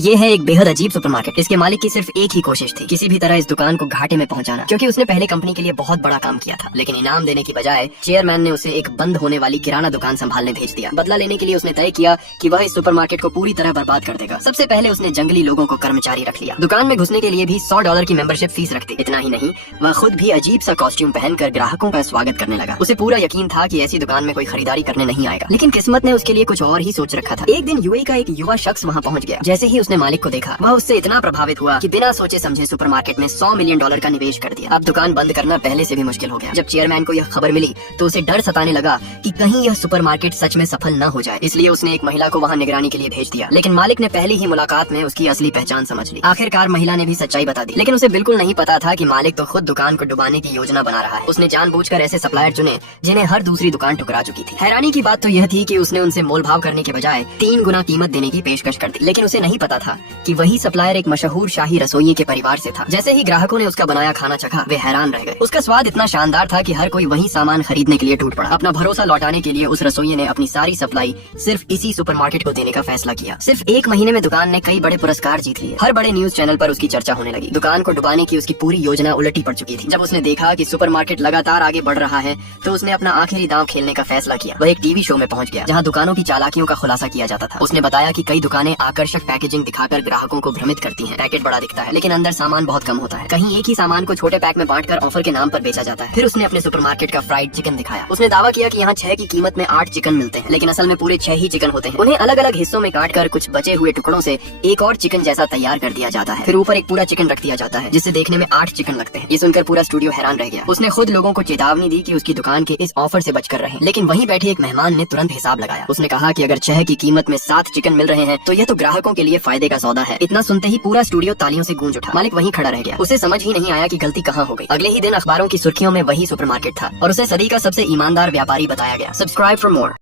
ये है एक बेहद अजीब सुपरमार्केट। इसके मालिक की सिर्फ एक ही कोशिश थी, किसी भी तरह इस दुकान को घाटे में पहुंचाना, क्योंकि उसने पहले कंपनी के लिए बहुत बड़ा काम किया था। लेकिन इनाम देने की बजाय चेयरमैन ने उसे एक बंद होने वाली किराना दुकान संभालने भेज दिया। बदला लेने के लिए उसने तय किया कि वह इस सुपरमार्केट को पूरी तरह बर्बाद कर देगा। सबसे पहले उसने जंगली लोगों को कर्मचारी रख लिया। दुकान में घुसने के लिए भी $100 की मेंबरशिप फीस रखती। इतना ही नहीं, वह खुद भी अजीब सा कॉस्ट्यूम पहनकर ग्राहकों का स्वागत करने लगा। उसे पूरा यकीन था कि ऐसी दुकान में कोई खरीदारी करने नहीं आएगा, लेकिन किस्मत ने उसके लिए कुछ और ही सोच रखा था। एक दिन यूएई का एक युवा शख्स वहाँ पहुँच गया। जैसे ही उसने मालिक को देखा, वह उससे इतना प्रभावित हुआ कि बिना सोचे समझे सुपरमार्केट में $100 मिलियन का निवेश कर दिया। अब दुकान बंद करना पहले से भी मुश्किल हो गया। जब चेयरमैन को यह खबर मिली तो उसे डर सताने लगा कि कहीं यह सुपरमार्केट सच में सफल न हो जाए। इसलिए उसने एक महिला को वहाँ निगरानी के लिए भेज दिया। लेकिन मालिक ने पहली ही मुलाकात में उसकी असली पहचान समझ ली। आखिरकार महिला ने भी सच्चाई बता दी, लेकिन उसे बिल्कुल नहीं पता था कि मालिक तो खुद दुकान को डुबाने की योजना बना रहा है। उसने जानबूझकर ऐसे सप्लायर चुने जिन्हें हर दूसरी दुकान ठुकरा चुकी थी। हैरानी की बात तो यह थी कि उसने उनसे मोल भाव करने के बजाय 3 गुना कीमत देने की पेशकश कर दी। लेकिन उसे नहीं पता था कि वही सप्लायर एक मशहूर शाही रसोइये के परिवार से था। जैसे ही ग्राहकों ने उसका बनाया खाना चखा, वे हैरान रह गए। उसका स्वाद इतना शानदार था कि हर कोई वही सामान खरीदने के लिए टूट पड़ा। अपना भरोसा लौटाने के लिए उस रसोइये ने अपनी सारी सप्लाई सिर्फ इसी सुपरमार्केट को देने का फैसला किया। सिर्फ 1 महीने में दुकान ने कई बड़े पुरस्कार जीत लिए। हर बड़े न्यूज चैनल पर उसकी चर्चा होने लगी। दुकान को डुबाने की उसकी पूरी योजना उलटी पड़ चुकी थी। जब उसने देखा कि सुपरमार्केट लगातार आगे बढ़ रहा है, तो उसने अपना आखिरी दांव खेलने का फैसला किया। वह एक टीवी शो में पहुंच गया, जहां दुकानों की चालाकियों का खुलासा किया जाता था। उसने बताया कि कई दुकानें आकर्षक पैकेजिंग दिखाकर ग्राहकों को भ्रमित करती हैं। पैकेट बड़ा दिखता है, लेकिन अंदर सामान बहुत कम होता है। कहीं एक ही सामान को छोटे पैक में बांटकर ऑफर के नाम पर बेचा जाता है। फिर उसने अपने सुपरमार्केट का फ्राइड चिकन दिखाया। उसने दावा किया कि यहाँ 6 की कीमत में 8 चिकन मिलते हैं, लेकिन असल में पूरे 6 ही चिकन होते हैं। उन्हें अलग अलग हिस्सों में काटकर कुछ बचे हुए टुकड़ों से एक और चिकन जैसा तैयार कर दिया जाता है। फिर ऊपर एक पूरा चिकन रख दिया जाता है, जिससे देखने में 8 चिकन लगते हैं। ये सुनकर पूरा स्टूडियो हैरान रह गया। उसने खुद लोगों को चेतावनी दी कि उसकी दुकान के इस ऑफर से बचकर रहें। लेकिन वहीं बैठे एक मेहमान ने तुरंत हिसाब लगाया। उसने कहा कि अगर 6 की कीमत में 7 चिकन मिल रहे हैं, तो यह तो ग्राहकों के लिए फायदे का सौदा है। इतना सुनते ही पूरा स्टूडियो तालियों से गूंज उठा। मालिक वहीं खड़ा रह गया। उसे समझ ही नहीं आया कि गलती कहाँ हो गई। अगले ही दिन अखबारों की सुर्खियों में वही सुपरमार्केट था और उसे सदी का सबसे ईमानदार व्यापारी बताया गया। Subscribe for more.